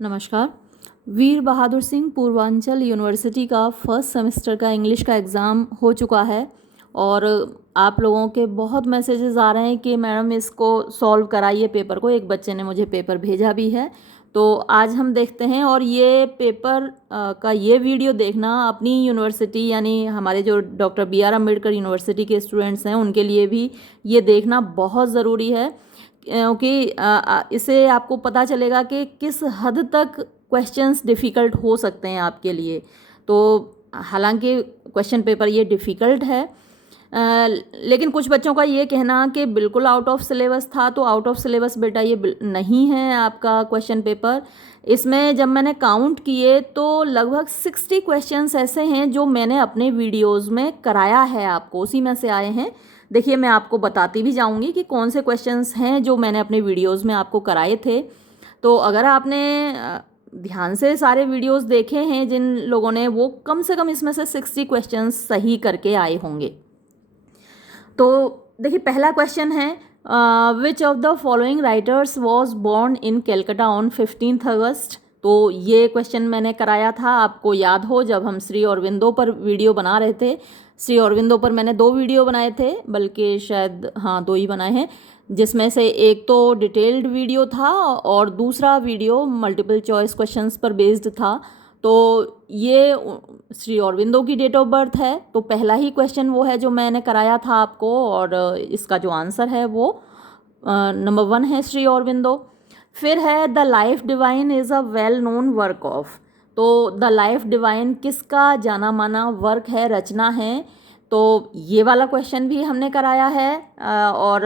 नमस्कार। वीर बहादुर सिंह पूर्वांचल यूनिवर्सिटी का first semester का इंग्लिश का एग्ज़ाम हो चुका है और आप लोगों के बहुत मैसेजेस आ रहे हैं कि मैडम इसको सॉल्व कराइए पेपर को। एक बच्चे ने मुझे पेपर भेजा भी है, तो आज हम देखते हैं। और ये पेपर का ये वीडियो देखना अपनी यूनिवर्सिटी यानी हमारे जो doctor B R Ambedkar university के स्टूडेंट्स हैं उनके लिए भी ये देखना बहुत ज़रूरी है, क्योंकि इससे आपको पता चलेगा कि किस हद तक क्वेश्चंस डिफ़िकल्ट हो सकते हैं आपके लिए। तो हालांकि क्वेश्चन पेपर ये डिफ़िकल्ट है, लेकिन कुछ बच्चों का ये कहना कि बिल्कुल आउट ऑफ सिलेबस था, तो आउट ऑफ सिलेबस बेटा ये नहीं है आपका क्वेश्चन पेपर। इसमें जब मैंने काउंट किए तो लगभग 60 क्वेश्चंस ऐसे हैं जो मैंने अपने वीडियोज़ में कराया है, आपको उसी में से आए हैं। देखिए, मैं आपको बताती भी जाऊंगी कि कौन से क्वेश्चंस हैं जो मैंने अपने वीडियोस में आपको कराए थे। तो अगर आपने ध्यान से सारे वीडियोस देखे हैं जिन लोगों ने, वो कम से कम इसमें से 60 क्वेश्चंस सही करके आए होंगे। तो देखिए, पहला क्वेश्चन है which of the following writers was born in Calcutta on 15 अगस्त। तो ये क्वेश्चन मैंने कराया था, आपको याद हो, जब हम श्री अरविंदो पर वीडियो बना रहे थे। श्री अरविंदो पर मैंने 2 वीडियो बनाए थे, बल्कि शायद हाँ 2 ही बनाए हैं, जिसमें से एक तो डिटेल्ड वीडियो था और दूसरा वीडियो मल्टीपल चॉइस क्वेश्चंस पर बेस्ड था। तो ये श्री अरविंदो की डेट ऑफ बर्थ है, तो पहला ही क्वेश्चन वो है जो मैंने कराया था आपको, और इसका जो आंसर है वो नंबर 1 है, श्री अरविंदो। फिर है the life divine is a well known work of. तो द लाइफ डिवाइन किसका जाना माना वर्क है, रचना है। तो ये वाला क्वेश्चन भी हमने कराया है, और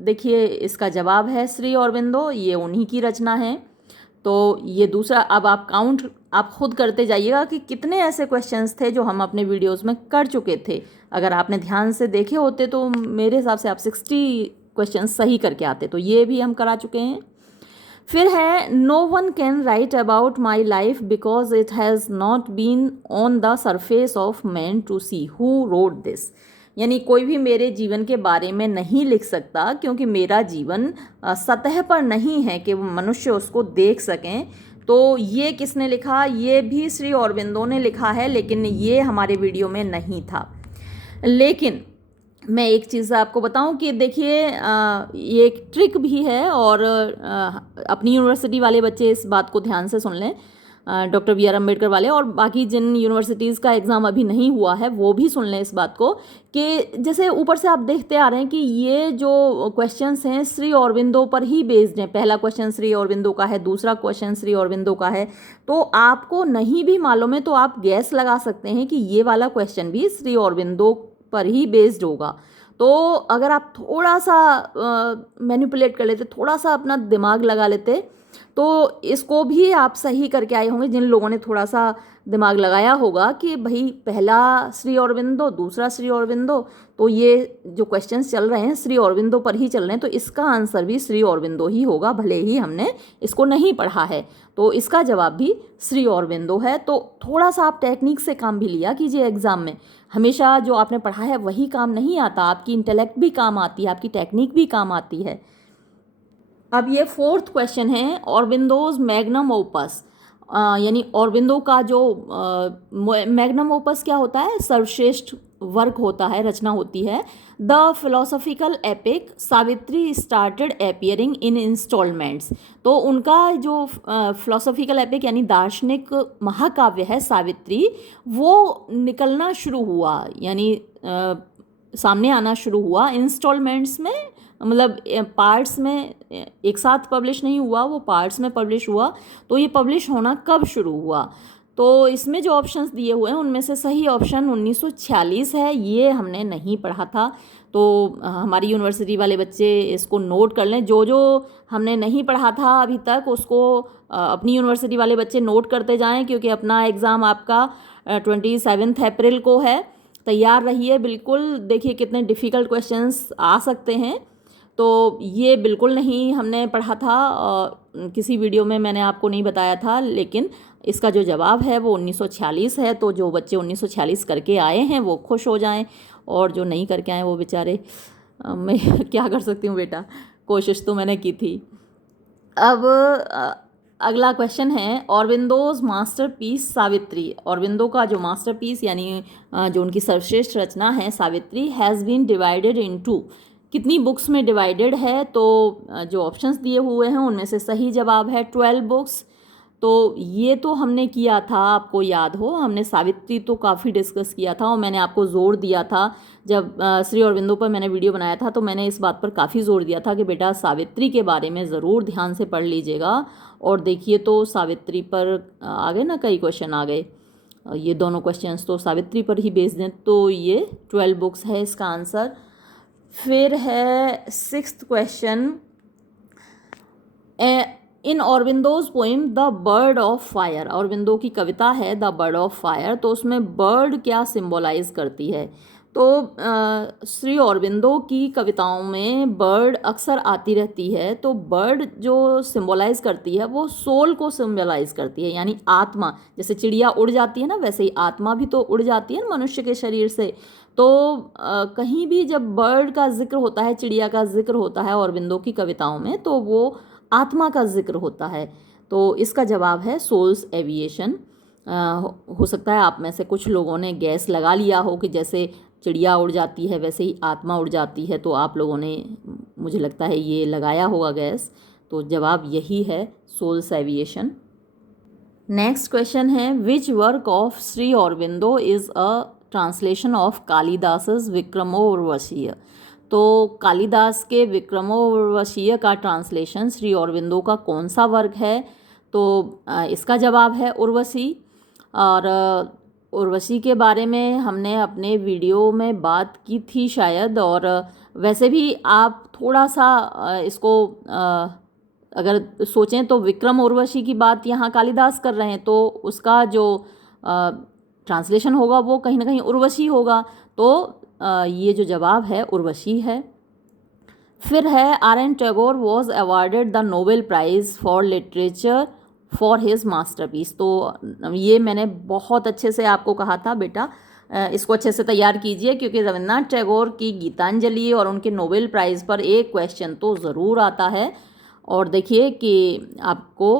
देखिए इसका जवाब है श्री अरविंदो, ये उन्हीं की रचना है। तो ये दूसरा, अब आप काउंट आप खुद करते जाइएगा कि कितने ऐसे क्वेश्चंस थे जो हम अपने वीडियोस में कर चुके थे। अगर आपने ध्यान से देखे होते तो मेरे हिसाब से आप 60 क्वेश्चंस सही करके आते, तो ये भी हम करा चुके हैं। फिर है no one can write about my life because it has not been on the surface of man to see who rode this. यानी कोई भी मेरे जीवन के बारे में नहीं लिख सकता क्योंकि मेरा जीवन सतह पर नहीं है कि मनुष्य उसको देख सकें। तो ये किसने लिखा? ये भी श्री अरविंदो ने लिखा है, लेकिन ये हमारे वीडियो में नहीं था। लेकिन मैं एक चीज़ आपको बताऊं कि देखिए, ये एक ट्रिक भी है, और अपनी यूनिवर्सिटी वाले बच्चे इस बात को ध्यान से सुन लें, डॉक्टर बी आर अम्बेडकर वाले, और बाकी जिन यूनिवर्सिटीज़ का एग्ज़ाम अभी नहीं हुआ है वो भी सुन लें इस बात को, कि जैसे ऊपर से आप देखते आ रहे हैं कि ये जो क्वेश्चंस हैं श्री अरविंदो पर ही बेस्ड हैं। पहला क्वेश्चन श्री अरविंदो का है, दूसरा क्वेश्चन श्री अरविंदो का है। तो आपको नहीं भी मालूम है तो आप गैस लगा सकते हैं कि ये वाला क्वेश्चन भी श्री अरविंदो पर ही बेस्ड होगा। तो अगर आप थोड़ा सा मैनिपुलेट कर लेते, थोड़ा सा अपना दिमाग लगा लेते, तो इसको भी आप सही करके आए होंगे, जिन लोगों ने थोड़ा सा दिमाग लगाया होगा कि भाई पहला श्री अरविंदो, दूसरा श्री अरविंदो, तो ये जो क्वेश्चंस चल रहे हैं श्री अरविंदो पर ही चल रहे हैं, तो इसका आंसर भी श्री अरविंदो ही होगा, भले ही हमने इसको नहीं पढ़ा है। तो इसका जवाब भी श्री अरविंदो है। तो थोड़ा सा आप टेक्निक से काम भी लिया कीजिए एग्ज़ाम में। हमेशा जो आपने पढ़ा है वही काम नहीं आता, आपकी इंटेलेक्ट भी काम आती है, आपकी टेक्निक भी काम आती है। अब ये 4th क्वेश्चन है, ऑरबिंदोज मैग्नम ओपस। यानी ऑरबिंदो का जो मैग्नम ओपस क्या होता है? सर्वश्रेष्ठ वर्क होता है, रचना होती है। The philosophical epic Savitri started appearing in instalments. तो उनका जो फिलोसॉफिकल एपिक यानी दार्शनिक महाकाव्य है सावित्री, वो निकलना शुरू हुआ, यानी सामने आना शुरू हुआ इंस्टॉलमेंट्स में, मतलब पार्ट्स में, एक साथ पब्लिश नहीं हुआ, वो पार्ट्स में पब्लिश हुआ। तो ये पब्लिश होना कब शुरू हुआ? तो इसमें जो ऑप्शंस दिए हुए हैं उनमें से सही ऑप्शन 1946 है। ये हमने नहीं पढ़ा था, तो हमारी यूनिवर्सिटी वाले बच्चे इसको नोट कर लें। जो जो हमने नहीं पढ़ा था अभी तक उसको अपनी यूनिवर्सिटी वाले बच्चे नोट करते जाएं, क्योंकि अपना एग्ज़ाम आपका 27 अप्रैल को है। तैयार रहिए बिल्कुल। देखिए कितने डिफ़िकल्ट क्वेश्चंस आ सकते हैं। तो ये बिल्कुल नहीं हमने पढ़ा था, किसी वीडियो में मैंने आपको नहीं बताया था, लेकिन इसका जो जवाब है वो 1946 है। तो जो बच्चे 1946 करके आए हैं वो खुश हो जाएं, और जो नहीं करके आए वो बेचारे, मैं क्या कर सकती हूँ बेटा, कोशिश तो मैंने की थी। अब अगला क्वेश्चन है, ऑरबिंदोज मास्टरपीस सावित्री, ऑरबिंदो का जो मास्टरपीस यानी जो उनकी सर्वश्रेष्ठ रचना है Savitri, has been divided into, कितनी बुक्स में डिवाइडेड है? तो जो ऑप्शंस दिए हुए हैं उनमें से सही जवाब है 12 बुक्स। तो ये तो हमने किया था, आपको याद हो, हमने सावित्री तो काफ़ी डिस्कस किया था और मैंने आपको ज़ोर दिया था जब श्री अरबिंदो पर मैंने वीडियो बनाया था, तो मैंने इस बात पर काफ़ी ज़ोर दिया था कि बेटा सावित्री के बारे में ज़रूर ध्यान से पढ़ लीजिएगा। और देखिए तो सावित्री पर आ गए ना, कई क्वेश्चन आ गए, ये दोनों क्वेश्चंस तो सावित्री पर ही बेस्ड हैं, तो ये 12 बुक्स है इसका आंसर। फिर है 6th question, in Aurobindo's poem the bird of fire, Aurobindo की कविता है द बर्ड ऑफ फायर, तो उसमें बर्ड क्या सिंबलाइज करती है? तो श्री अरबिंदो की कविताओं में बर्ड अक्सर आती रहती है, तो बर्ड जो सिंबलाइज करती है वो सोल को सिंबलाइज करती है, यानी आत्मा। जैसे चिड़िया उड़ जाती है ना, वैसे ही आत्मा भी तो उड़ जाती है ना मनुष्य के शरीर से। तो कहीं भी जब बर्ड का जिक्र होता है, चिड़िया का जिक्र होता है अरबिंदो की कविताओं में, तो वो आत्मा का जिक्र होता है। तो इसका जवाब है सोल्स एविएशन। हो सकता है आप में से कुछ लोगों ने गैस लगा लिया हो कि जैसे चिड़िया उड़ जाती है वैसे ही आत्मा उड़ जाती है, तो आप लोगों ने, मुझे लगता है, ये लगाया होगा गैस। तो जवाब यही है, सोल्स एविएशन। नेक्स्ट क्वेश्चन है, which work of Shri Aurobindo is a translation of कालिदास's विक्रमोर्वशीय। तो कालिदास के विक्रमोर्वशीय का ट्रांसलेशन श्री अरबिंदो का कौन सा वर्क है? तो इसका जवाब है उर्वशी। और उर्वशी के बारे में हमने अपने वीडियो में बात की थी शायद, और वैसे भी आप थोड़ा सा इसको अगर सोचें तो विक्रम उर्वशी की बात यहाँ कालिदास कर रहे हैं, तो उसका जो ट्रांसलेशन होगा वो कहीं ना कहीं उर्वशी होगा। तो ये जो जवाब है उर्वशी है। फिर है, R.N. Tagore was awarded the Nobel prize for literature for his masterpiece. तो ये मैंने बहुत अच्छे से आपको कहा था बेटा, इसको अच्छे से तैयार कीजिए, क्योंकि रविन्द्रनाथ टैगोर की गीतांजलि और उनके नोबेल प्राइज़ पर एक क्वेश्चन तो ज़रूर आता है। और देखिए कि आपको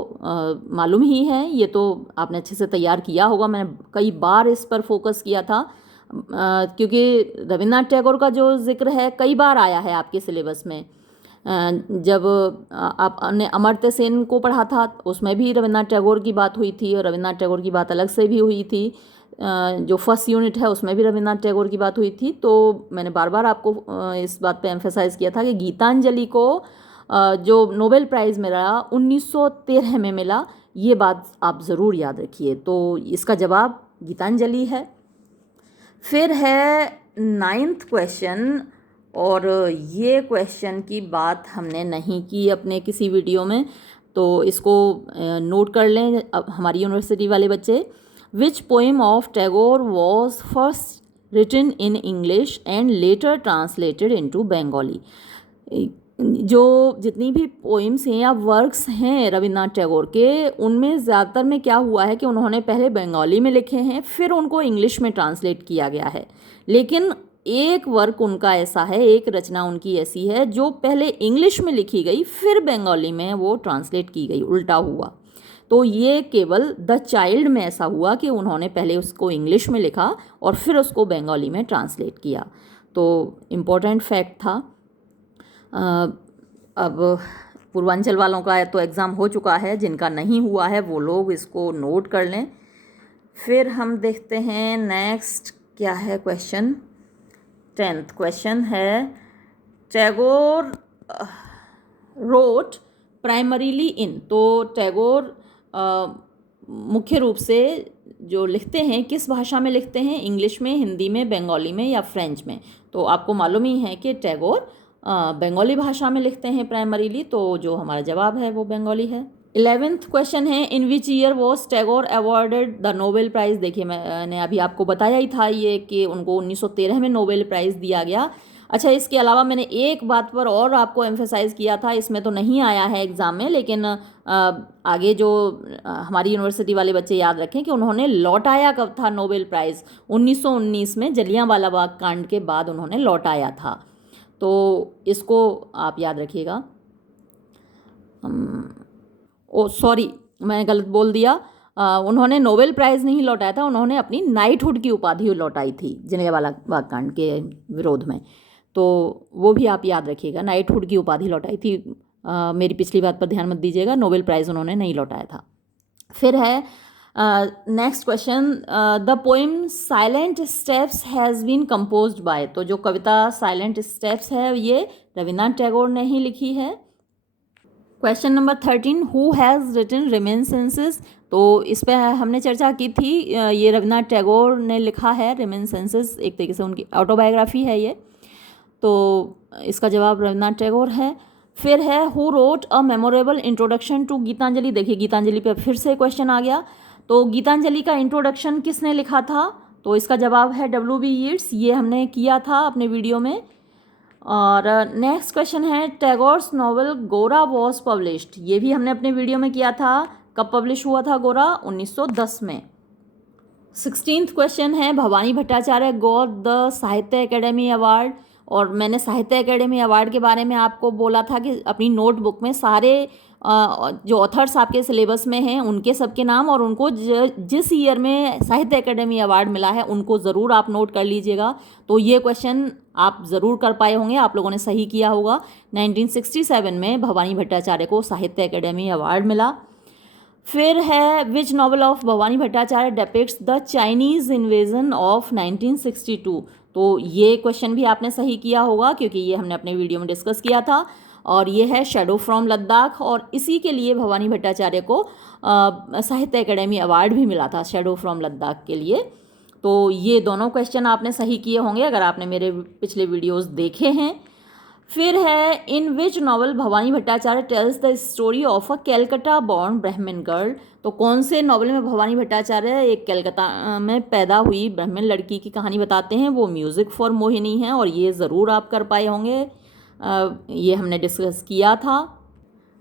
मालूम ही है, ये तो आपने अच्छे से तैयार किया होगा, मैंने कई बार इस पर फोकस किया था, क्योंकि रविन्द्रनाथ टैगोर का जो जिक्र है कई बार आया है आपके सिलेबस में। जब आपने अमर्त्य सेन को पढ़ा था उसमें भी रविन्द्रनाथ टैगोर की बात हुई थी, और रविन्द्रनाथ टैगोर की बात अलग से भी हुई थी। जो फर्स्ट यूनिट है उसमें भी रविन्द्रनाथ टैगोर की बात हुई थी। तो मैंने बार बार आपको इस बात पे एम्फेसाइज़ किया था कि गीतांजलि को जो नोबेल प्राइज़ मिला 1913 में मिला, ये बात आप ज़रूर याद रखिए। तो इसका जवाब गीतांजलि है। फिर है 9th क्वेश्चन, और ये क्वेश्चन की बात हमने नहीं की अपने किसी वीडियो में, तो इसको नोट कर लें अब हमारी यूनिवर्सिटी वाले बच्चे। Which poem of Tagore was first written in English and later translated into Bengali. जो जितनी भी पोइम्स हैं या वर्क्स हैं रविन्द्रनाथ टैगोर के, उनमें ज़्यादातर में क्या हुआ है कि उन्होंने पहले बंगाली में लिखे हैं, फिर उनको इंग्लिश में ट्रांसलेट किया गया है। लेकिन एक वर्क उनका ऐसा है, एक रचना उनकी ऐसी है जो पहले इंग्लिश में लिखी गई, फिर बंगाली में वो ट्रांसलेट की गई, उल्टा हुआ। तो ये केवल द चाइल्ड में ऐसा हुआ कि उन्होंने पहले उसको इंग्लिश में लिखा और फिर उसको बंगाली में ट्रांसलेट किया। तो इम्पोर्टेंट फैक्ट था। अब पूर्वांचल वालों का तो एग्ज़ाम हो चुका है, जिनका नहीं हुआ है वो लोग इसको नोट कर लें। फिर हम देखते हैं नेक्स्ट क्या है क्वेश्चन। 10th क्वेश्चन है, टैगोर रोट प्राइमरीली इन। तो टैगोर मुख्य रूप से जो लिखते हैं किस भाषा में लिखते हैं? इंग्लिश में, हिंदी में, बंगाली में या फ्रेंच में? तो आपको मालूम ही है कि टैगोर बंगाली भाषा में लिखते हैं प्राइमरीली, तो जो हमारा जवाब है वो बंगाली है। 11th क्वेश्चन है, in which year was Tagore awarded the Nobel prize. देखिए मैंने अभी आपको बताया ही था ये कि उनको 1913 में नोबेल प्राइज़ दिया गया। अच्छा, इसके अलावा मैंने एक बात पर और आपको एम्फेसाइज़ किया था, इसमें तो नहीं आया है एग्ज़ाम में, लेकिन आगे जो हमारी यूनिवर्सिटी वाले बच्चे याद रखें कि उन्होंने लौटाया कब था नोबेल प्राइज़? 1919 में, जलियांवाला बाग कांड के बाद उन्होंने लौटाया था। तो इसको आप याद रखिएगा। मैंने गलत बोल दिया, उन्होंने नोबेल प्राइज़ नहीं लौटाया था, उन्होंने अपनी नाइटहुड की उपाधि लौटाई थी जलियांवाला बाग कांड के विरोध में। तो वो भी आप याद रखिएगा, नाइटहुड की उपाधि लौटाई थी। मेरी पिछली बात पर ध्यान मत दीजिएगा, नोबेल प्राइज़ उन्होंने नहीं लौटाया था। फिर है next question, the poem silent steps has been composed by. तो जो कविता साइलेंट स्टेप्स है ये रविन्द्रनाथ टैगोर ने ही लिखी है। Question number 13, who has written reminiscences. तो इस पर हमने चर्चा की थी, ये रविन्द्रनाथ टैगोर ने लिखा है। रेमिनिसेंसेस एक तरीके से उनकी ऑटोबायोग्राफी है ये, तो इसका जवाब रविन्द्रनाथ टैगोर है। फिर है who wrote a memorable introduction to Gitanjali. देखिए गीतांजलि पे फिर से क्वेश्चन आ गया। तो गीतांजलि का इंट्रोडक्शन किसने लिखा था? तो इसका जवाब है W.B. यीट्स। ये हमने किया था अपने वीडियो में। और नेक्स्ट क्वेश्चन है टैगोर्स नॉवल गोरा वॉज पब्लिश्ड। ये भी हमने अपने वीडियो में किया था। कब पब्लिश हुआ था गोरा? 1910 में। 16th क्वेश्चन है भवानी भट्टाचार्य गॉट द साहित्य अकेडमी अवार्ड। और मैंने साहित्य अकेडमी अवार्ड के बारे में आपको बोला था कि अपनी नोटबुक में सारे जो ऑथर्स आपके सिलेबस में हैं उनके सबके नाम और उनको जिस ईयर में साहित्य अकेडमी अवार्ड मिला है उनको ज़रूर आप नोट कर लीजिएगा। तो ये क्वेश्चन आप ज़रूर कर पाए होंगे, आप लोगों ने सही किया होगा। 1967 में भवानी भट्टाचार्य को साहित्य अकेडमी अवार्ड मिला। फिर है which novel of Bhavani Bhattacharya depicts the Chinese invasion of 1962। तो ये क्वेश्चन भी आपने सही किया होगा क्योंकि ये हमने अपने वीडियो में डिस्कस किया था। और ये है शैडो फ्रॉम लद्दाख, और इसी के लिए भवानी भट्टाचार्य को साहित्य अकेडमी अवार्ड भी मिला था, शैडो फ्रॉम लद्दाख के लिए। तो ये दोनों क्वेश्चन आपने सही किए होंगे अगर आपने मेरे पिछले वीडियोस देखे हैं। फिर है in which novel Bhabani Bhattacharya tells the story of a Calcutta born Brahmin girl. तो कौन से नॉवल में भवानी भट्टाचार्य एक कलकत्ता में पैदा हुई ब्राह्मण लड़की की कहानी बताते हैं? वो म्यूज़िक फॉर मोहिनी है, और ये ज़रूर आप कर पाए होंगे, ये हमने डिस्कस किया था।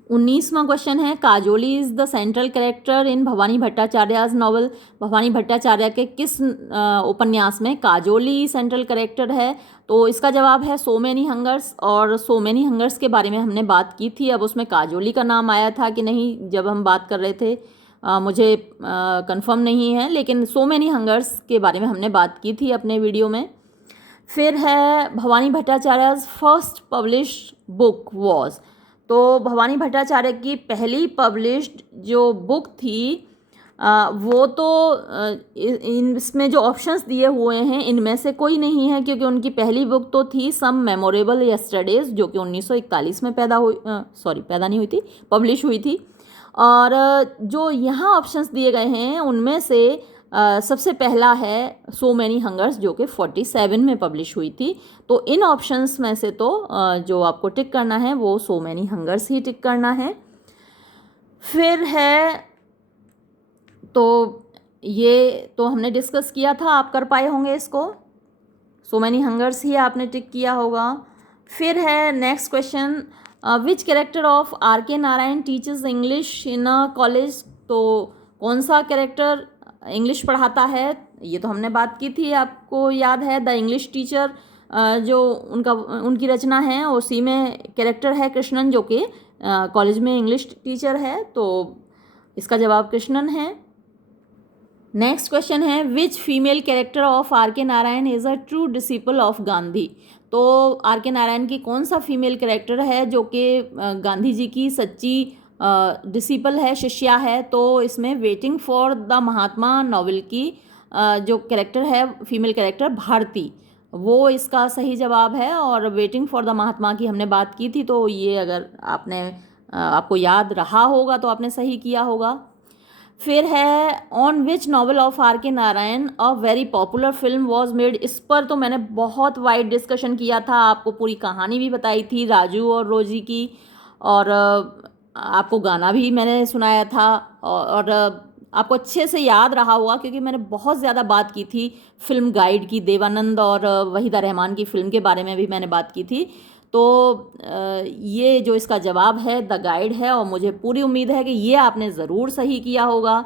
19वां क्वेश्चन है Kajoli is the central character in Bhabani Bhattacharya's novel. Bhabani Bhattacharya के किस उपन्यास में काजोली सेंट्रल कैरेक्टर है? तो इसका जवाब है सो मैनी हंगर्स। और सो मैनी हंगर्स के बारे में हमने बात की थी, अब उसमें काजोली का नाम आया था कि नहीं जब हम बात कर रहे थे, मुझे कंफर्म नहीं है, लेकिन सो मैनी हंगर्स के बारे में हमने बात की थी अपने वीडियो में। फिर है Bhavani Bhattacharya first published book was. तो भवानी भट्टाचार्य की पहली पब्लिश्ड जो बुक थी वो तो इसमें जो ऑप्शंस दिए हुए हैं इनमें से कोई नहीं है, क्योंकि उनकी पहली बुक तो थी सम मेमोरेबल यस्टरडेज जो कि 1941 में पैदा नहीं हुई थी, पब्लिश हुई थी। और जो यहाँ ऑप्शंस दिए गए हैं उनमें से सबसे पहला है सो मैनी हंगर्स जो कि 47 में पब्लिश हुई थी। तो इन ऑप्शंस में से तो जो आपको टिक करना है वो सो मैनी हंगर्स ही टिक करना है। फिर है तो ये तो हमने डिस्कस किया था, आप कर पाए होंगे इसको, सो मैनी हंगर्स ही आपने टिक किया होगा। फिर है next question which character of R.K. Narayan teachers English in a college. तो कौन सा कैरेक्टर इंग्लिश पढ़ाता है? ये तो हमने बात की थी, आपको याद है, द इंग्लिश टीचर जो उनकी रचना है उसी में कैरेक्टर है कृष्णन जो कि कॉलेज में इंग्लिश टीचर है। तो इसका जवाब कृष्णन है। नेक्स्ट क्वेश्चन है which female character of R.K. Narayan is a true disciple of Gandhi. तो R.K. नारायण की कौन सा फीमेल कैरेक्टर है जो कि गांधी जी की सच्ची डिसिपल है, शिष्या है? तो इसमें waiting for the Mahatma novel की जो कैरेक्टर है फीमेल कैरेक्टर भारती, वो इसका सही जवाब है। और वेटिंग फॉर द महात्मा की हमने बात की थी, तो ये अगर आपको याद रहा होगा तो आपने सही किया होगा। फिर है on which novel of R.K. Narayan a very popular film was made. इस पर तो मैंने बहुत वाइड डिस्कशन किया था, आपको पूरी कहानी भी बताई थी राजू और रोजी की, और आपको गाना भी मैंने सुनाया था, और आपको अच्छे से याद रहा होगा क्योंकि मैंने बहुत ज़्यादा बात की थी फिल्म गाइड की, देवानंद और वहीदा रहमान की फ़िल्म के बारे में भी मैंने बात की थी। तो ये जो इसका जवाब है द गाइड है, और मुझे पूरी उम्मीद है कि ये आपने ज़रूर सही किया होगा।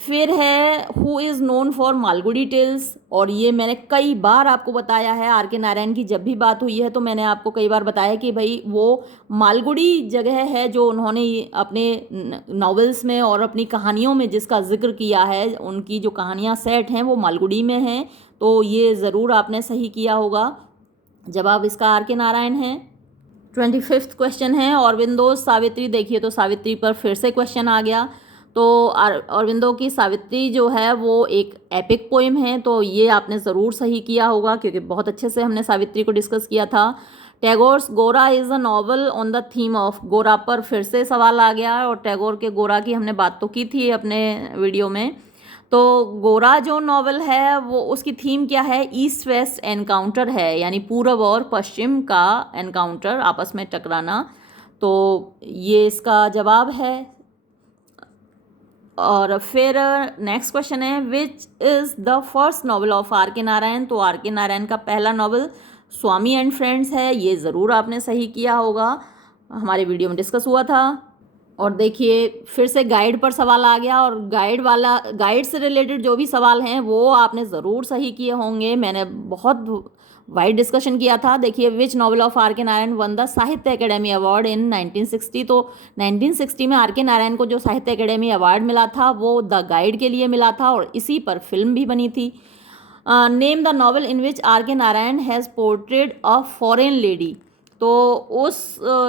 फिर है who is known for Malgudi tales, और ये मैंने कई बार आपको बताया है, आर के नारायण की जब भी बात हुई है तो मैंने आपको कई बार बताया कि भाई वो मालगुडी जगह है जो उन्होंने अपने नॉवेल्स में और अपनी कहानियों में जिसका जिक्र किया है, उनकी जो कहानियाँ सेट हैं वो मालगुडी में हैं। तो ये ज़रूर आपने सही किया होगा। जवाब इसका आर के नारायण है। 25th क्वेश्चन है औरबिंदो सावित्री। देखिए तो सावित्री पर फिर से क्वेश्चन आ गया। तो औरबिंदो की सावित्री जो है वो एक एपिक पोइम है, तो ये आपने ज़रूर सही किया होगा क्योंकि बहुत अच्छे से हमने सावित्री को डिस्कस किया था। टैगोर्स गोरा is a novel on the theme of, गोरा पर फिर से सवाल आ गया, और टैगोर के गोरा की हमने बात तो की थी अपने वीडियो में। तो गोरा जो नॉवल है वो उसकी थीम क्या है, ईस्ट वेस्ट एनकाउंटर है, यानी पूर्व और पश्चिम का एनकाउंटर, आपस में टकराना। तो ये इसका जवाब है। और फिर नेक्स्ट क्वेश्चन है which is the first novel of R K Narayan. तो आर के नारायण का पहला नॉवल स्वामी एंड फ्रेंड्स है, ये ज़रूर आपने सही किया होगा, हमारे वीडियो में डिस्कस हुआ था। और देखिए फिर से गाइड पर सवाल आ गया, और गाइड से रिलेटेड जो भी सवाल हैं वो आपने ज़रूर सही किए होंगे, मैंने बहुत वाइड डिस्कशन किया था। देखिए which novel of R K Narayan one the साहित्य अकेडमी अवार्ड इन 1960। तो 1960 में आर के नारायण को जो साहित्य अकेडमी अवार्ड मिला था वो द गाइड के लिए मिला था, और इसी पर फिल्म भी बनी थी। Name the novel in which R K Narayan has portrayed a foreign lady. तो उस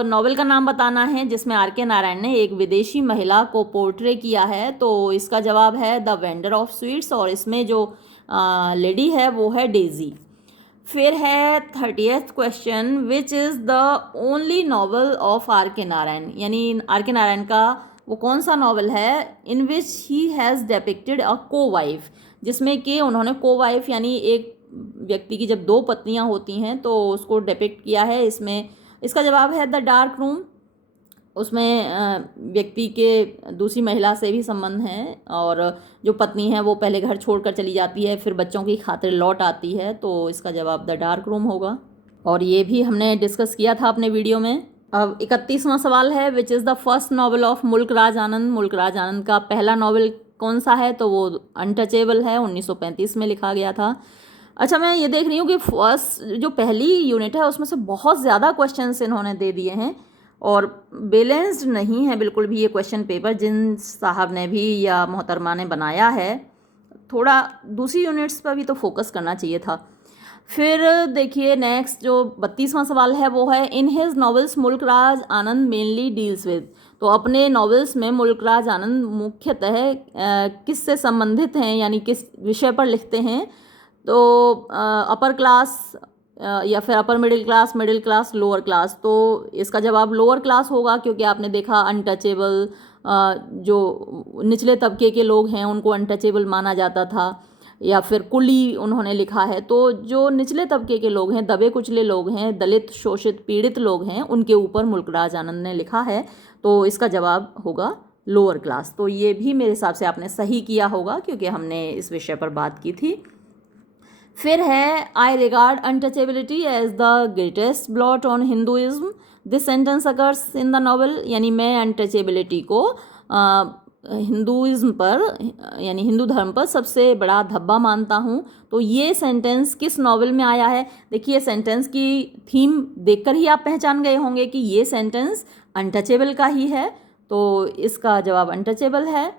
नॉवल का नाम बताना है जिसमें आर के नारायण ने एक विदेशी महिला को पोर्ट्रे किया है। तो इसका जवाब है द वेंडर ऑफ स्वीट्स, और इसमें जो लेडी है वो है डेजी। फिर है 30th question which is the only novel of R K Narayan, यानी आर के नारायण का वो कौन सा नॉवल है इन विच ही हैज़ डेपिक्टेड अ को वाइफ, जिसमें कि उन्होंने को वाइफ यानी एक व्यक्ति की जब दो पत्नियां होती हैं तो उसको डिपिक्ट किया है इसमें। इसका जवाब है द डार्क रूम। उसमें व्यक्ति के दूसरी महिला से भी संबंध हैं, और जो पत्नी है वो पहले घर छोड़कर चली जाती है, फिर बच्चों की खातिर लौट आती है, तो इसका जवाब द डार्क रूम होगा, और ये भी हमने डिस्कस किया था अपने वीडियो में। अब 31वां सवाल है which is the first novel of मुल्क राज आनंद। मुल्क राज आनंद का पहला नॉवल कौन सा है, तो वो अनटचेबल है, 1935 में लिखा गया था। अच्छा, मैं ये देख रही हूँ कि फर्स्ट जो पहली यूनिट है उसमें से बहुत ज़्यादा क्वेश्चंस इन्होंने दे दिए हैं, और बैलेंस्ड नहीं है बिल्कुल भी ये क्वेश्चन पेपर जिन साहब ने भी या मोहतरमा ने बनाया है। थोड़ा दूसरी यूनिट्स पर भी तो फोकस करना चाहिए था। फिर देखिए नेक्स्ट जो 32वां सवाल है वो है इन हिज नॉवेल्स मुल्क Raj Anand mainly deals with. तो अपने नॉवेल्स में मुल्क राज आनंद मुख्यतः किससे संबंधित हैं, यानी किस विषय पर लिखते हैं। तो अपर क्लास या फिर upper middle class lower class. तो इसका जवाब लोअर क्लास होगा, क्योंकि आपने देखा अनटचेबल जो निचले तबके के लोग हैं उनको अनटचेबल माना जाता था, या फिर कुली उन्होंने लिखा है। तो जो निचले तबके के लोग हैं, दबे कुचले लोग हैं, दलित शोषित पीड़ित लोग हैं, उनके ऊपर मुल्क राज आनंद ने लिखा है, तो इसका जवाब होगा लोअर क्लास। तो ये भी मेरे हिसाब से आपने सही किया होगा क्योंकि हमने इस विषय पर बात की थी। फिर है I regard untouchability as the greatest blot on Hinduism. This sentence occurs in the novel, यानी मैं अनटचेबिलिटी को हिंदुइज्म पर यानी हिंदू धर्म पर सबसे बड़ा धब्बा मानता हूँ। तो ये सेंटेंस किस नॉवल में आया है। देखिए सेंटेंस की थीम देखकर ही आप पहचान गए होंगे कि ये सेंटेंस अनटचेबल का ही है, तो इसका जवाब अनटचेबल है।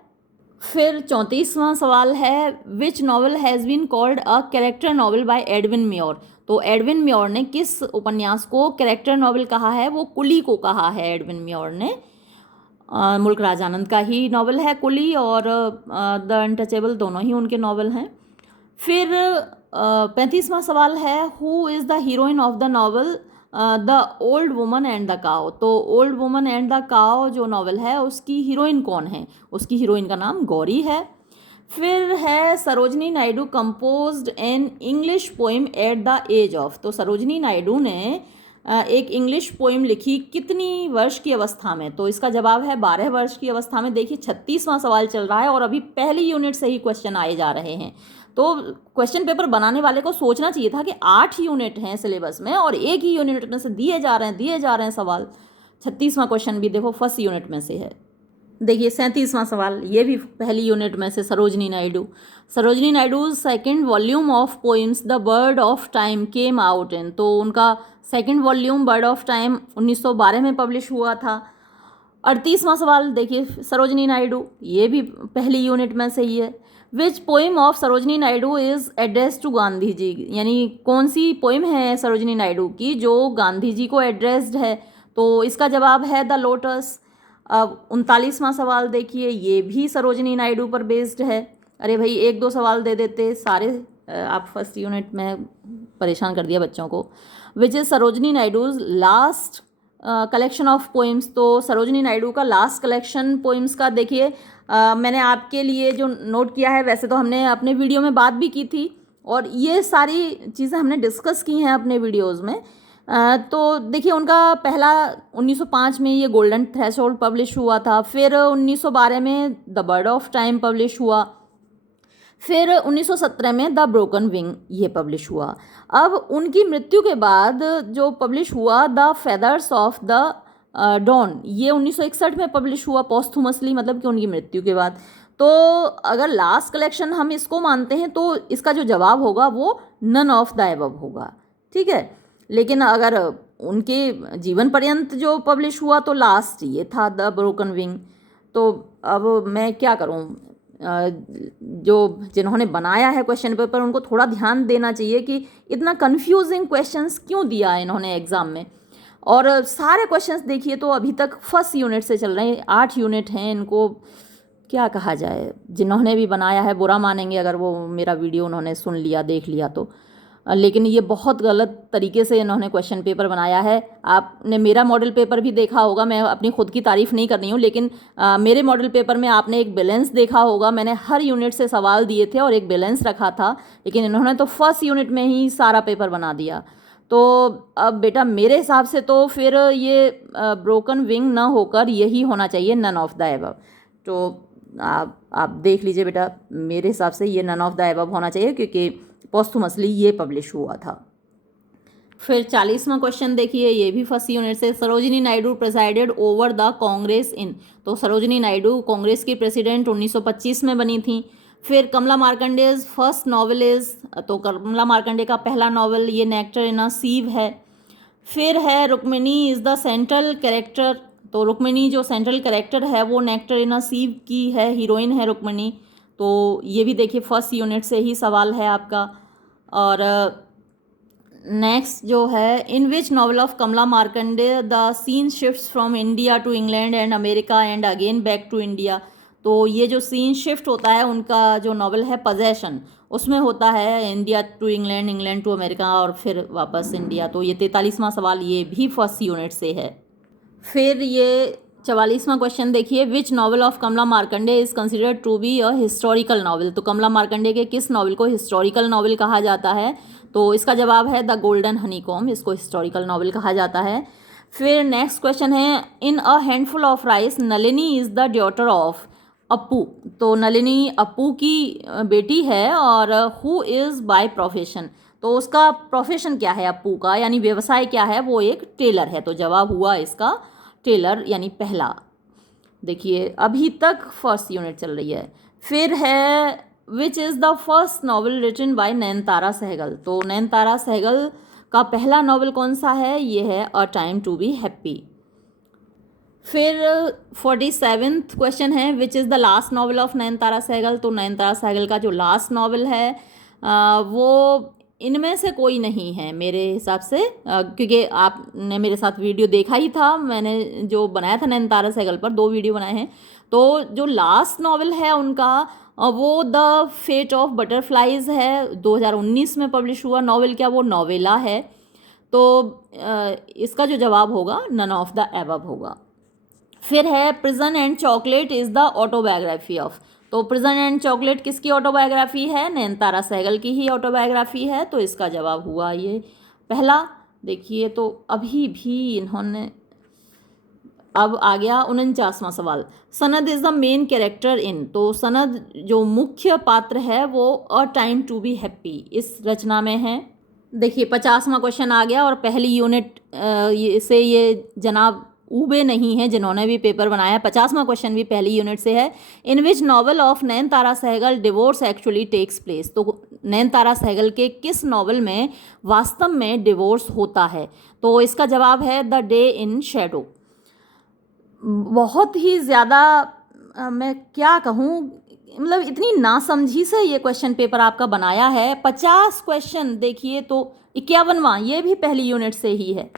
फिर 34वां सवाल है which novel has been called a character novel by Edwin Muir. तो एडविन म्योर ने किस उपन्यास को कैरेक्टर नॉवल कहा है, वो कुली को कहा है एडविन म्योर ने। मुल्क राज आनंद का ही नॉवल है कुली, और द अनटचेबल दोनों ही उनके नॉवल हैं। फिर 35वां सवाल है who is the heroine of the novel the old woman and the cow. तो old woman and the cow जो नॉवल है उसकी हीरोइन कौन है, उसकी हीरोइन का नाम गौरी है। फिर है Sarojini Naidu composed an English poem at the age of. तो सरोजनी नायडू ने एक इंग्लिश पोइम लिखी कितनी वर्ष की अवस्था में। तो इसका जवाब है 12 वर्ष की अवस्था में। देखिए 36वां सवाल चल रहा है और अभी पहली यूनिट से ही क्वेश्चन आए जा रहे हैं, तो क्वेश्चन पेपर बनाने वाले को सोचना चाहिए था कि 8 यूनिट हैं सिलेबस में और एक ही यूनिट में से दिए जा रहे हैं सवाल। 36वां क्वेश्चन भी देखो फर्स्ट यूनिट में से है। देखिए 37वां सवाल, ये भी पहली यूनिट में से, Sarojini Naidu second volume of poems the bird of time came out in, तो उनका second volume bird of time 1912 में पब्लिश हुआ था। 38वां सवाल देखिए, सरोजनी नायडू, ये भी पहली यूनिट में से ही है। Which poem of Sarojini Naidu is address to Gandhi ji, यानी कौन सी पोइम है सरोजनी नायडू की जो गांधी जी को एड्रेस्ड है, तो इसका जवाब है द लोटस। अब 39वां सवाल देखिए, ये भी सरोजनी नायडू पर बेस्ड है। अरे भाई एक दो सवाल दे देते सारे, आप फर्स्ट यूनिट में परेशान कर दिया बच्चों को। Which is Sarojini Naidu's last collection of poems, तो सरोजनी नायडू का लास्ट कलेक्शन पोइम्स का देखिए, मैंने आपके लिए जो नोट किया है, वैसे तो हमने अपने वीडियो में बात भी की थी और ये सारी चीज़ें हमने डिस्कस की हैं अपने वीडियोज़ में। तो देखिए उनका पहला 1905 में ये गोल्डन थ्रेशोल्ड पब्लिश हुआ था, फिर 1912 में the bird of time publish हुआ, फिर 1917 में द ब्रोकन विंग ये पब्लिश हुआ। अब उनकी मृत्यु के बाद जो पब्लिश हुआ the feathers of the dawn, ये 1961 में पब्लिश हुआ पॉस्थुमसली, मतलब कि उनकी मृत्यु के बाद। तो अगर लास्ट कलेक्शन हम इसको मानते हैं तो इसका जो जवाब होगा वो नन ऑफ द एबव होगा, ठीक है। लेकिन अगर उनके जीवन पर्यंत जो पब्लिश हुआ तो लास्ट ये था द ब्रोकन विंग। तो अब मैं क्या करूं, जो जिन्होंने बनाया है क्वेश्चन पेपर उनको थोड़ा ध्यान देना चाहिए कि इतना कंफ्यूजिंग क्वेश्चंस क्यों दिया है इन्होंने एग्ज़ाम में। और सारे क्वेश्चंस देखिए तो अभी तक फर्स्ट यूनिट से चल रहे हैं, 8 यूनिट हैं, इनको क्या कहा जाए, जिन्होंने भी बनाया है बुरा मानेंगे अगर वो मेरा वीडियो उन्होंने सुन लिया देख लिया तो, लेकिन ये बहुत गलत तरीके से इन्होंने क्वेश्चन पेपर बनाया है। आपने मेरा मॉडल पेपर भी देखा होगा, मैं अपनी खुद की तारीफ़ नहीं कर रही हूँ, लेकिन मेरे मॉडल पेपर में आपने एक बैलेंस देखा होगा, मैंने हर यूनिट से सवाल दिए थे और एक बैलेंस रखा था, लेकिन इन्होंने तो फर्स्ट यूनिट में ही सारा पेपर बना दिया। तो अब बेटा मेरे हिसाब से तो फिर ये ब्रोकन विंग ना होकर यही होना चाहिए नन ऑफ द एबव। तो आप देख लीजिए बेटा, मेरे हिसाब से ये नन ऑफ द एबव होना चाहिए क्योंकि पॉस्थुमसली ये पब्लिश हुआ था। फिर 40वां क्वेश्चन देखिए, ये भी फर्स्ट यूनिट से, Sarojini Naidu presided over the Congress in, तो सरोजिनी नायडू कांग्रेस की प्रेसिडेंट 1925 में बनी थी। फिर कमला मार्कंडेज फर्स्ट नॉवल इज, तो कमला मार्कंडे का पहला नॉवल ये नेक्टर इन अ सीव है। फिर है Rukmini is the central character, तो रुक्मिणी जो सेंट्रल कैरेक्टर है वो नेक्टर इन अ सीव की है, हीरोइन है रुक्मिणी। तो ये भी देखिए फर्स्ट यूनिट से ही सवाल है आपका। और नेक्स्ट जो है, in which novel of Kamala Markandaya the scene shifts from India to England and America and again back to India, तो ये जो सीन शिफ्ट होता है उनका जो नॉवल है पजेशन, उसमें होता है India to England, England to America और फिर वापस इंडिया। तो ये 43वां सवाल ये भी फर्स्ट यूनिट से है। फिर ये 44वां क्वेश्चन देखिए, which novel of Kamala Markandaya is considered to be a historical novel, तो कमला मार्कंडे के किस नॉवल को हिस्टोरिकल नॉवल कहा जाता है, तो इसका जवाब है द गोल्डन हनीकॉम्ब, इसको हिस्टोरिकल नॉवल कहा जाता है। फिर नेक्स्ट क्वेश्चन है, in a handful of rice Nalini is the daughter of Appu, तो नलिनी अप्पू की बेटी है और हु इज़ बाय प्रोफेशन, तो उसका प्रोफेशन क्या है अप्पू का, यानी व्यवसाय क्या है, वो एक टेलर है। तो जवाब हुआ इसका टेलर, यानी पहला। देखिए अभी तक फर्स्ट यूनिट चल रही है। फिर है which is the first novel written by Nayantara Sahgal, तो नयनतारा सहगल का पहला नॉवल कौन सा है, ये है a time to be happy. फिर 47वां क्वेश्चन है, which is the last novel of Nayantara Sahgal, तो नयनतारा सहगल का जो लास्ट नॉवल है वो इनमें से कोई नहीं है मेरे हिसाब से, क्योंकि आपने मेरे साथ वीडियो देखा ही था, मैंने जो बनाया था नयनतारा सहगल पर 2 वीडियो बनाए हैं। तो जो लास्ट नॉवल है उनका वो द फेट ऑफ बटरफ्लाइज है, 2019 में पब्लिश हुआ नॉवल, क्या वो नॉवेला है। तो इसका जो जवाब होगा नन ऑफ द एबव होगा। फिर है prison and chocolate is the autobiography of, तो प्रिजन एंड चॉकलेट किसकी ऑटोबायोग्राफी है, नयनतारा सहगल की ही ऑटोबायोग्राफी है, तो इसका जवाब हुआ ये पहला। देखिए तो अभी भी इन्होंने, अब आ गया 49वां सवाल, Sanad is the main character in, तो सनद जो मुख्य पात्र है वो a time to be happy इस रचना में है। देखिए 50वां क्वेश्चन आ गया और पहली यूनिट से ये जनाब ऊबे नहीं हैं जिन्होंने भी पेपर बनाया। 50वां क्वेश्चन भी पहली यूनिट से है। In which novel of Nayantara Sahgal divorce actually takes place, तो नयनतारा सहगल के किस नॉवल में वास्तव में डिवोर्स होता है? तो इसका जवाब है द डे इन शैडो। बहुत ही ज़्यादा मैं क्या कहूँ, मतलब इतनी नासमझी से ये क्वेश्चन पेपर आपका बनाया है। 50 क्वेश्चन देखिए तो 51वां ये भी पहली यूनिट से ही है।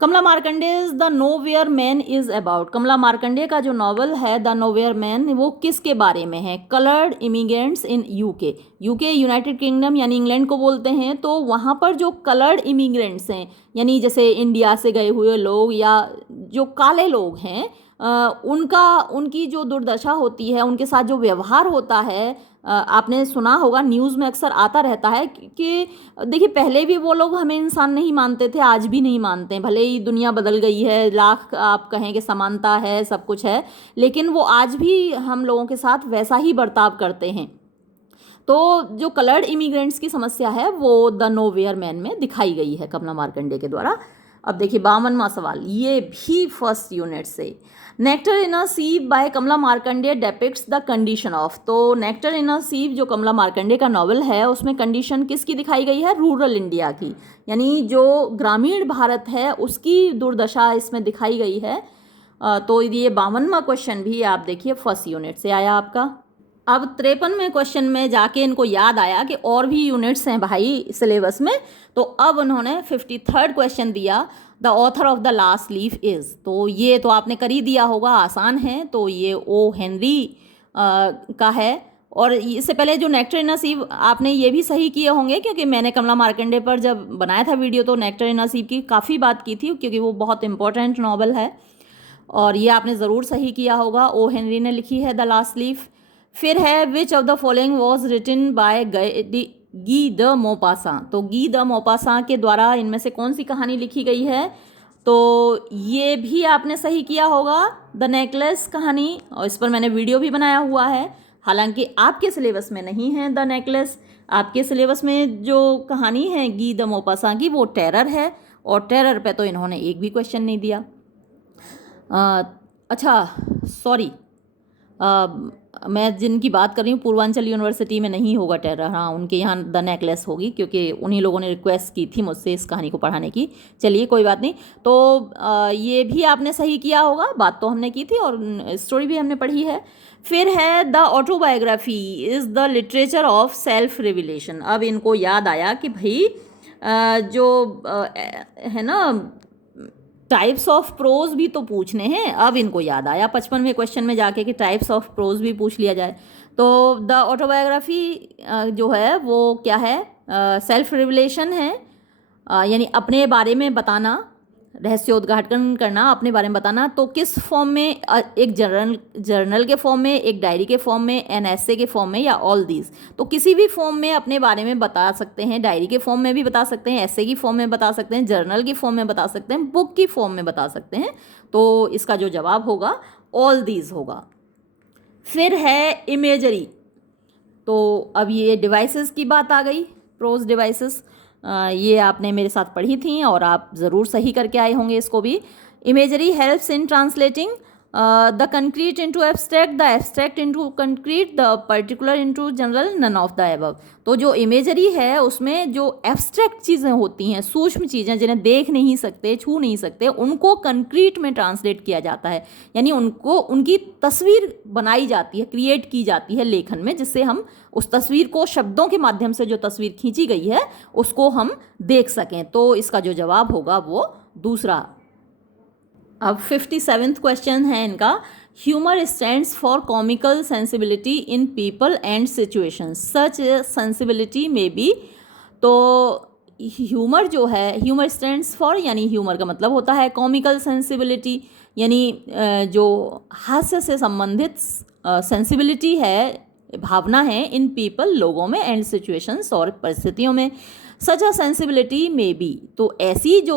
Kamala Markandaya is the nowhere man is about. Kamala Markandaya का जो नॉवल है द नोवेयर मैन वो किसके बारे में है? Coloured immigrants in UK. UK United kingdom यानी इंग्लैंड को बोलते हैं, तो वहाँ पर जो कलर्ड इमिग्रेंट्स हैं यानी जैसे इंडिया से गए हुए लोग या जो काले लोग हैं उनकी जो दुर्दशा होती है, उनके साथ जो व्यवहार होता है, आपने सुना होगा न्यूज़ में अक्सर आता रहता है कि देखिए पहले भी वो लोग हमें इंसान नहीं मानते थे, आज भी नहीं मानते हैं। भले ही दुनिया बदल गई है, लाख आप कहें कि समानता है, सब कुछ है, लेकिन वो आज भी हम लोगों के साथ वैसा ही बर्ताव करते हैं। तो जो कलर्ड इमिग्रेंट्स की समस्या है वो द नोवेयर मैन में दिखाई गई है कमला मार्कंडे के द्वारा। अब देखिए 52वां सवाल, ये भी फर्स्ट यूनिट से। Nectar in a sieve by Kamala Markandaya depicts the condition of. तो नेक्टर इन अ सीव जो कमला मार्कंडे का नॉवल है उसमें कंडीशन किसकी दिखाई गई है? रूरल इंडिया की, यानी जो ग्रामीण भारत है उसकी दुर्दशा इसमें दिखाई गई है। तो ये 52वां क्वेश्चन भी आप देखिए फर्स्ट यूनिट से आया आपका। अब 53वें क्वेश्चन में जाके इनको याद आया कि और भी यूनिट्स हैं भाई सिलेबस में, तो अब उन्होंने 53rd क्वेश्चन दिया the author of the last leaf is. तो ये तो आपने कर ही दिया होगा, आसान है। तो ये ओ हेनरी का है। और इससे पहले जो नेक्टर इन अ सीव आपने ये भी सही किए होंगे, क्योंकि मैंने कमला मार्कंडे पर जब बनाया था वीडियो तो नेक्टर इन अ सीव की काफ़ी बात की थी, क्योंकि वो बहुत इंपॉर्टेंट नॉवल है और ये आपने ज़रूर सही किया होगा। ओ हेनरी ने लिखी है द लास्ट लीफ। फिर है which of the following was written by Guy de Maupassant. तो गी द मोपासा के द्वारा इनमें से कौन सी कहानी लिखी गई है? तो ये भी आपने सही किया होगा, द नेकलेस कहानी, और इस पर मैंने वीडियो भी बनाया हुआ है। हालांकि आपके सिलेबस में नहीं है द नेकलेस, आपके सिलेबस में जो कहानी है गी द मोपासा की वो टेरर है, और टेरर पे तो इन्होंने एक भी क्वेश्चन नहीं दिया। अच्छा सॉरी, मैं जिनकी बात कर रही हूँ पूर्वांचल यूनिवर्सिटी में नहीं होगा टेरर, हाँ उनके यहाँ द नेकलेस होगी, क्योंकि उन्हीं लोगों ने रिक्वेस्ट की थी मुझसे इस कहानी को पढ़ाने की। चलिए कोई बात नहीं। तो ये भी आपने सही किया होगा, बात तो हमने की थी और स्टोरी भी हमने पढ़ी है। फिर है the autobiography is the literature of self revelation. अब इनको याद आया कि भाई जो है ना टाइप्स ऑफ प्रोज भी तो पूछने हैं। अब इनको याद आया 55वें क्वेश्चन में जाके कि टाइप्स ऑफ प्रोज भी पूछ लिया जाए। तो द ऑटोबायोग्राफी जो है वो क्या है? सेल्फ रिविलेशन है, यानी अपने बारे में बताना, रहस्योद्घाटन करना, अपने बारे में बताना। तो किस फॉर्म में? एक जर्नल के फॉर्म में, एक डायरी के फॉर्म में, एन एसे के फॉर्म में, या ऑल दीज। तो किसी भी फॉर्म में अपने बारे में बता सकते हैं। डायरी के फॉर्म में भी बता सकते हैं, एसे की फॉर्म में बता सकते हैं, जर्नल की फॉर्म में बता सकते हैं, बुक की फॉर्म में बता सकते हैं। तो इसका जो जवाब होगा ऑल दीज होगा। फिर है इमेजरी। तो अब ये डिवाइसेस की बात आ गई, प्रोज डिवाइसेस। ये आपने मेरे साथ पढ़ी थी और आप ज़रूर सही करके आए होंगे इसको भी। Imagery helps in translating the concrete into abstract, the abstract into concrete, the particular into general, none of the above. तो जो इमेजरी है उसमें जो एब्स्ट्रैक्ट चीज़ें होती हैं, सूक्ष्म चीज़ें जिन्हें देख नहीं सकते, छू नहीं सकते, उनको कंक्रीट में ट्रांसलेट किया जाता है, यानी उनको उनकी तस्वीर बनाई जाती है, क्रिएट की जाती है लेखन में, जिससे हम उस तस्वीर को शब्दों के माध्यम से जो तस्वीर खींची गई है उसको हम देख सकें। तो इसका जो जवाब होगा वो दूसरा। अब 57th क्वेश्चन है इनका, humour stands for comical sensibility in people and situations, such sensibility में बी। तो ह्यूमर जो है, ह्यूमर स्टैंड्स फॉर यानी ह्यूमर का मतलब होता है कॉमिकल सेंसिबिलिटी, यानी जो हास्य से संबंधित सेंसिबिलिटी है, भावना है, इन पीपल लोगों में, एंड सिचुएशंस और परिस्थितियों में। सच अ सेंसिबिलिटी में बी, तो ऐसी जो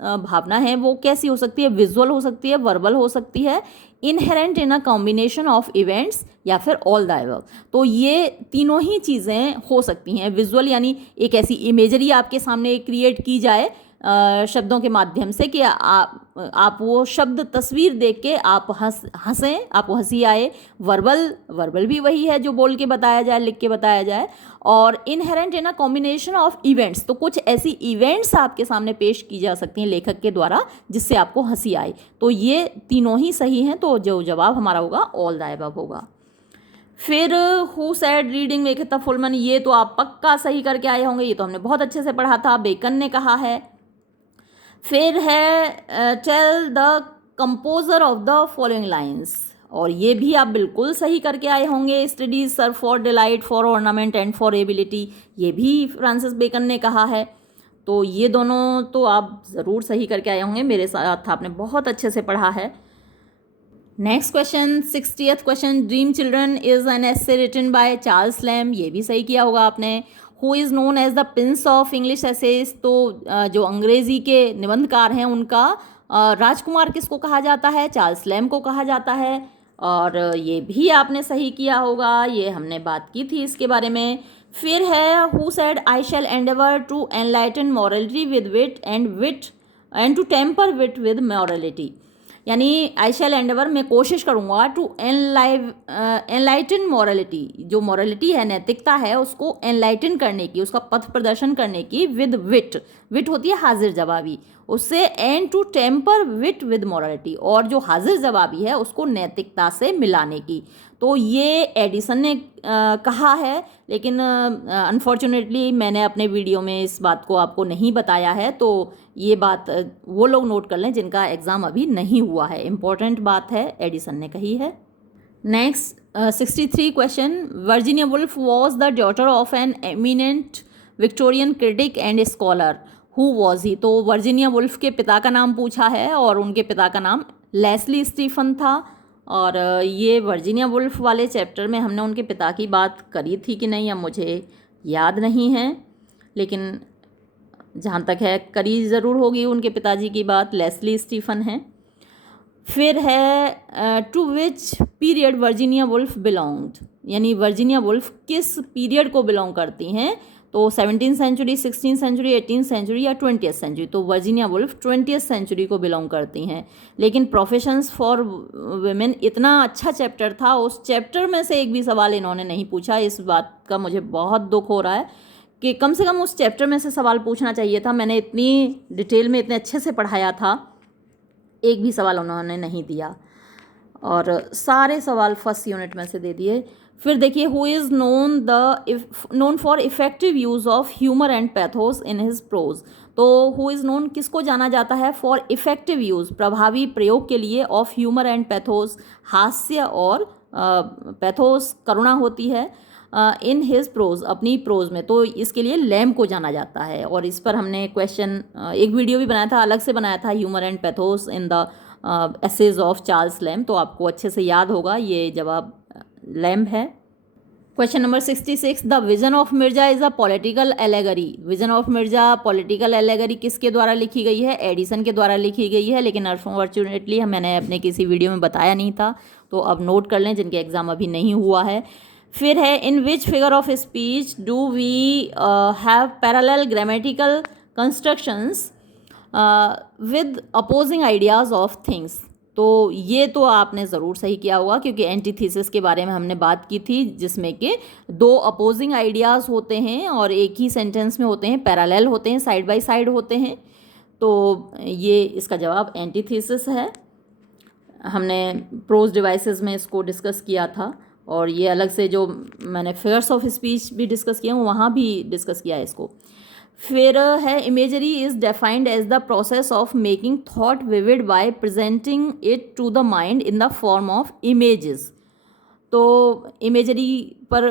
भावना है वो कैसी हो सकती है? विजुअल हो सकती है, वर्बल हो सकती है, inherent in a combination of events, या फिर ऑल द अबव। तो ये तीनों ही चीज़ें हो सकती हैं। विजुअल यानी एक ऐसी इमेजरी आपके सामने क्रिएट की जाए शब्दों के माध्यम से कि आप वो शब्द तस्वीर देख के आप हंसें, आपको हंसी आए। वर्बल भी वही है जो बोल के बताया जाए, लिख के बताया जाए। और inherent in a combination of events, तो कुछ ऐसी इवेंट्स आपके सामने पेश की जा सकती हैं लेखक के द्वारा जिससे आपको हंसी आए। तो ये तीनों ही सही हैं, तो जो जवाब हमारा होगा ऑल द अबव होगा। फिर who said reading make the full man, ये तो आप पक्का सही करके आए होंगे, ये तो हमने बहुत अच्छे से पढ़ा था, बेकन ने कहा है। फिर है tell the composer of the following lines, और ये भी आप बिल्कुल सही करके आए होंगे। Studies serve for delight, for ornament and for ability, ये भी फ्रांसिस बेकन ने कहा है। तो ये दोनों तो आप ज़रूर सही करके आए होंगे, मेरे साथ आपने बहुत अच्छे से पढ़ा है। Next question, 60th question, dream children is an essay written by Charles Lamb, ये भी सही किया होगा आपने। Who is known as the prince of English essays, तो जो अंग्रेज़ी के निबंधकार हैं उनका राजकुमार किसको कहा जाता है? चार्ल्स लैम को कहा जाता है। और ये भी आपने सही किया होगा, ये हमने बात की थी इसके बारे में। फिर है who said I shall endeavour to enlighten morality with wit and to temper wit with morality, यानी आई शैल एंडेवर, मैं कोशिश करूँगा, टू एनलाइटन मॉरलिटी, जो मॉरलिटी है, नैतिकता है, उसको एनलाइटन करने की, उसका पथ प्रदर्शन करने की, विद विट होती है हाजिर जवाबी, उससे and to temper wit with morality, और जो हाजिर जवाबी है उसको नैतिकता से मिलाने की। तो ये एडिसन ने कहा है, लेकिन अनफॉर्चुनेटली मैंने अपने वीडियो में इस बात को आपको नहीं बताया है, तो ये बात वो लोग नोट कर लें जिनका एग्ज़ाम अभी नहीं हुआ है, इम्पॉर्टेंट बात है, एडिसन ने कही है। Next 63 question, Virginia Woolf was the daughter of an eminent Victorian critic and scholar, who was he, तो वर्जीनिया वुल्फ के पिता का नाम पूछा है और उनके पिता का नाम लेस्ली स्टीफन था। और ये वर्जीनिया वुल्फ वाले चैप्टर में हमने उनके पिता की बात करी थी कि नहीं, अब मुझे याद नहीं है, लेकिन जहाँ तक है करी ज़रूर होगी उनके पिताजी की बात, लेस्ली स्टीफन हैं। फिर है to which period Virginia Woolf belonged, यानी वर्जीनिया वुल्फ किस पीरियड को बिलोंग करती हैं, तो 17th century, 16th century, 18th century या 20th सेंचुरी, तो वर्जीनिया वुल्फ 20th सेंचुरी को बिलोंग करती हैं। लेकिन प्रोफेशंस फॉर वुमेन इतना अच्छा चैप्टर था, उस चैप्टर में से एक भी सवाल इन्होंने नहीं पूछा। इस बात का मुझे बहुत दुख हो रहा है कि कम से कम उस चैप्टर में से सवाल पूछना चाहिए था, मैंने इतनी डिटेल में इतने अच्छे से पढ़ाया था, एक भी सवाल उन्होंने नहीं दिया, और सारे सवाल फर्स्ट यूनिट में से दे दिए। फिर देखिए, who is known for effective use of humour and pathos in his prose, तो हु इज़ नोन किसको जाना जाता है फॉर इफेक्टिव यूज़, प्रभावी प्रयोग के लिए, ऑफ ह्यूमर एंड पैथोस, हास्य और पैथोस करुणा होती है, इन हिज प्रोज, अपनी प्रोज में, तो इसके लिए लैम को जाना जाता है। और इस पर हमने क्वेश्चन एक वीडियो भी बनाया था, अलग से बनाया था, humour and pathos in the essays of Charles Lamb, तो आपको अच्छे से याद होगा, ये जवाब लैम है। Question number 66, the vision of Mirza is a political allegory, vision of Mirza political allegory किसके द्वारा लिखी गई है? एडिसन के द्वारा लिखी गई है, लेकिन अनफॉर्चुनेटली मैंने अपने किसी वीडियो में बताया नहीं था, तो अब नोट कर लें जिनके एग्ज़ाम अभी नहीं हुआ है। फिर है in which figure of speech do we have parallel grammatical constructions with opposing ideas of things, तो ये तो आपने ज़रूर सही किया होगा, क्योंकि एंटीथीसिस के बारे में हमने बात की थी, जिसमें कि दो अपोजिंग आइडियाज़ होते हैं और एक ही सेंटेंस में होते हैं, पैरेलल होते हैं, साइड बाय साइड होते हैं, तो ये इसका जवाब एंटीथीसिस है। हमने प्रोज डिवाइसेस में इसको डिस्कस किया था, और ये अलग से जो मैंने फिगर्स ऑफ स्पीच भी डिस्कस किया हूँ वहाँ भी डिस्कस किया है इसको। फिर है imagery is defined as the process of making thought vivid by presenting it to the mind in the form of images, तो इमेजरी पर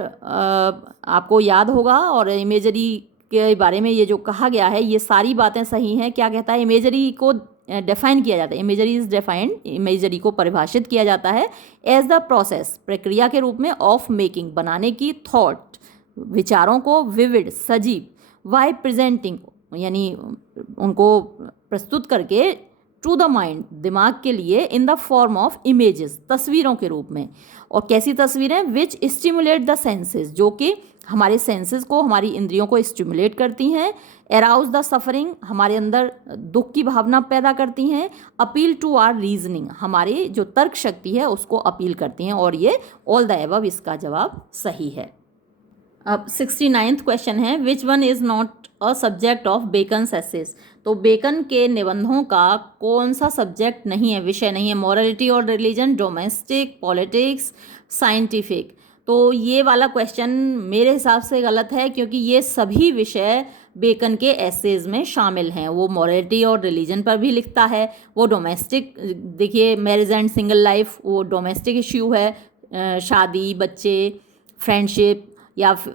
आपको याद होगा, और इमेजरी के बारे में ये जो कहा गया है ये सारी बातें सही हैं। क्या कहता है? इमेजरी को डिफाइन किया जाता है, इमेजरी इज़ डिफाइंड, इमेजरी को परिभाषित किया जाता है एज द प्रोसेस, प्रक्रिया के रूप में, ऑफ मेकिंग, बनाने की, थॉट, विचारों को, विविड, सजीव, वाई प्रेजेंटिंग, यानी उनको प्रस्तुत करके, टू द माइंड, दिमाग के लिए, इन द फॉर्म ऑफ इमेजेस, तस्वीरों के रूप में। और कैसी तस्वीरें? विच स्टिमुलेट द सेंसेस, जो कि हमारे सेंसेस को, हमारी इंद्रियों को स्टिमुलेट करती हैं। एराउज द सफरिंग, हमारे अंदर दुख की भावना पैदा करती हैं। अपील टू आर रीजनिंग, हमारी जो तर्क शक्ति है उसको अपील करती हैं। और ये ऑल द एबव इसका जवाब सही है। अब 69th क्वेश्चन है, which one is not a subject of Bacon's essays. तो बेकन के निबंधों का कौन सा सब्जेक्ट नहीं है, विषय नहीं है? मॉरलिटी और रिलीजन, डोमेस्टिक, पॉलिटिक्स, साइंटिफिक। तो ये वाला क्वेश्चन मेरे हिसाब से गलत है, क्योंकि ये सभी विषय बेकन के एसेज में शामिल हैं। वो मॉरलिटी और रिलीजन पर भी लिखता है, वो डोमेस्टिक, देखिए मैरिज एंड सिंगल लाइफ, वो डोमेस्टिक इश्यू है, शादी, बच्चे, फ्रेंडशिप,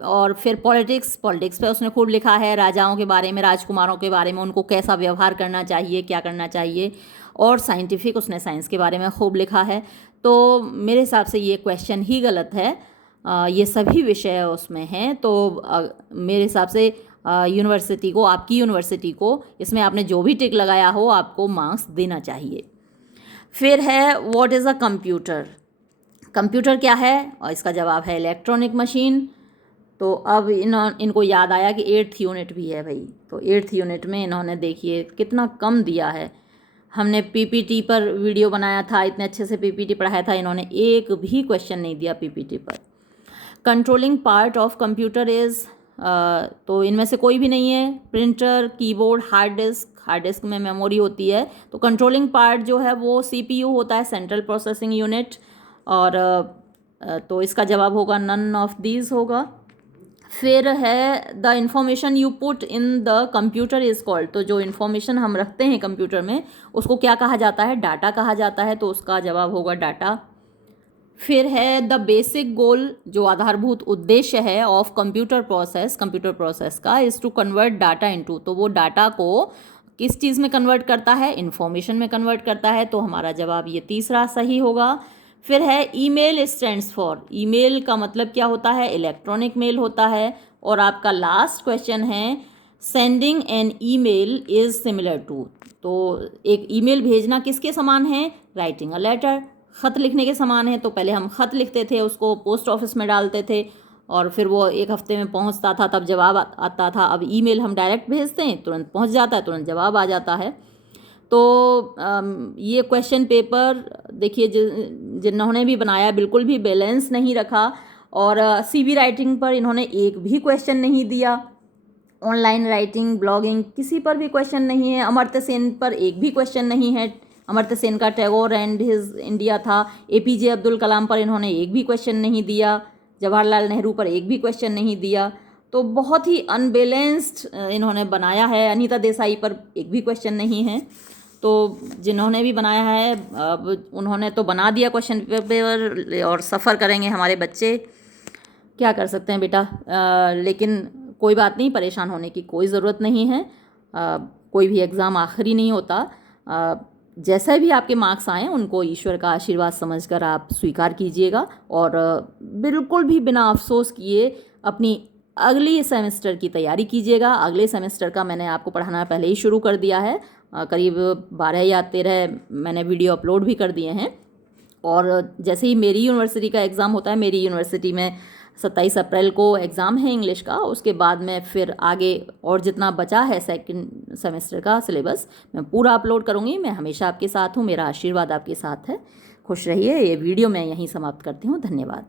और फिर पॉलिटिक्स पे उसने खूब लिखा है, राजाओं के बारे में, राजकुमारों के बारे में, उनको कैसा व्यवहार करना चाहिए, क्या करना चाहिए। और साइंटिफिक, उसने साइंस के बारे में खूब लिखा है। तो मेरे हिसाब से ये क्वेश्चन ही गलत है। ये सभी विषय उसमें हैं। तो मेरे हिसाब से यूनिवर्सिटी को, आपकी यूनिवर्सिटी को, इसमें आपने जो भी टिक लगाया हो आपको मार्क्स देना चाहिए। फिर है what is a computer. Computer क्या है? और इसका जवाब है इलेक्ट्रॉनिक मशीन। तो अब इनको याद आया कि 8th यूनिट भी है भाई। तो 8th यूनिट में इन्होंने देखिए कितना कम दिया है। हमने पीपीटी पर वीडियो बनाया था, इतने अच्छे से पीपीटी पढ़ाया था, इन्होंने एक भी क्वेश्चन नहीं दिया पीपीटी पर। Controlling part of computer is, तो इनमें से कोई भी नहीं है। प्रिंटर, कीबोर्ड, हार्ड डिस्क में मेमोरी होती है। तो कंट्रोलिंग पार्ट जो है वो सीपीयू होता है, सेंट्रल प्रोसेसिंग यूनिट। और तो इसका जवाब होगा नन ऑफ दीज होगा। फिर है the information you put in the computer is called. तो जो इन्फॉर्मेशन हम रखते हैं कंप्यूटर में उसको क्या कहा जाता है? डाटा कहा जाता है। तो उसका जवाब होगा डाटा। फिर है द बेसिक गोल, जो आधारभूत उद्देश्य है ऑफ कंप्यूटर प्रोसेस का, is to convert data into. तो वो डाटा को किस चीज़ में कन्वर्ट करता है? इन्फॉर्मेशन में कन्वर्ट करता है। तो हमारा जवाब ये तीसरा सही होगा। फिर है ईमेल स्टैंड्स फॉर। ईमेल का मतलब क्या होता है? इलेक्ट्रॉनिक मेल होता है। और आपका लास्ट क्वेश्चन है sending an email is similar to. तो एक ईमेल भेजना किसके समान है? राइटिंग अ लेटर, ख़त लिखने के समान है। तो पहले हम ख़त लिखते थे, उसको पोस्ट ऑफिस में डालते थे और फिर वो 1 हफ्ते में पहुंचता था, तब जवाब आता था। अब ईमेल हम डायरेक्ट भेजते हैं, तुरंत पहुंच जाता है, तुरंत जवाब आ जाता है। तो ये क्वेश्चन पेपर देखिए जिन्होंने भी बनाया बिल्कुल भी बैलेंस नहीं रखा। और सीवी राइटिंग पर इन्होंने एक भी क्वेश्चन नहीं दिया। ऑनलाइन राइटिंग, ब्लॉगिंग, किसी पर भी क्वेश्चन नहीं है। अमर्त्य सेन पर एक भी क्वेश्चन नहीं है। अमर्त्य सेन का टैगोर एंड हिज इंडिया था। एपीजे अब्दुल कलाम पर इन्होंने एक भी क्वेश्चन नहीं दिया। जवाहरलाल नेहरू पर एक भी क्वेश्चन नहीं दिया। तो बहुत ही अनबैलेंस्ड इन्होंने बनाया है। अनीता देसाई पर एक भी क्वेश्चन नहीं है। तो जिन्होंने भी बनाया है अब उन्होंने तो बना दिया क्वेश्चन पेपर, और सफ़र करेंगे हमारे बच्चे। क्या कर सकते हैं बेटा। लेकिन कोई बात नहीं, परेशान होने की कोई ज़रूरत नहीं है। कोई भी एग्ज़ाम आखिरी नहीं होता। जैसे भी आपके मार्क्स आएँ उनको ईश्वर का आशीर्वाद समझकर आप स्वीकार कीजिएगा। और बिल्कुल भी बिना अफसोस किए अपनी अगली सेमेस्टर की तैयारी कीजिएगा। अगले सेमेस्टर का मैंने आपको पढ़ाना पहले ही शुरू कर दिया है। करीब 12 या 13 मैंने वीडियो अपलोड भी कर दिए हैं। और जैसे ही मेरी यूनिवर्सिटी का एग्ज़ाम होता है, मेरी यूनिवर्सिटी में 27 अप्रैल को एग्ज़ाम है इंग्लिश का, उसके बाद में फिर आगे और जितना बचा है सेकंड सेमेस्टर का सिलेबस मैं पूरा अपलोड करूँगी। मैं हमेशा आपके साथ हूँ, मेरा आशीर्वाद आपके साथ है। खुश रहिए। ये वीडियो मैं यहीं समाप्त करती हूँ। धन्यवाद।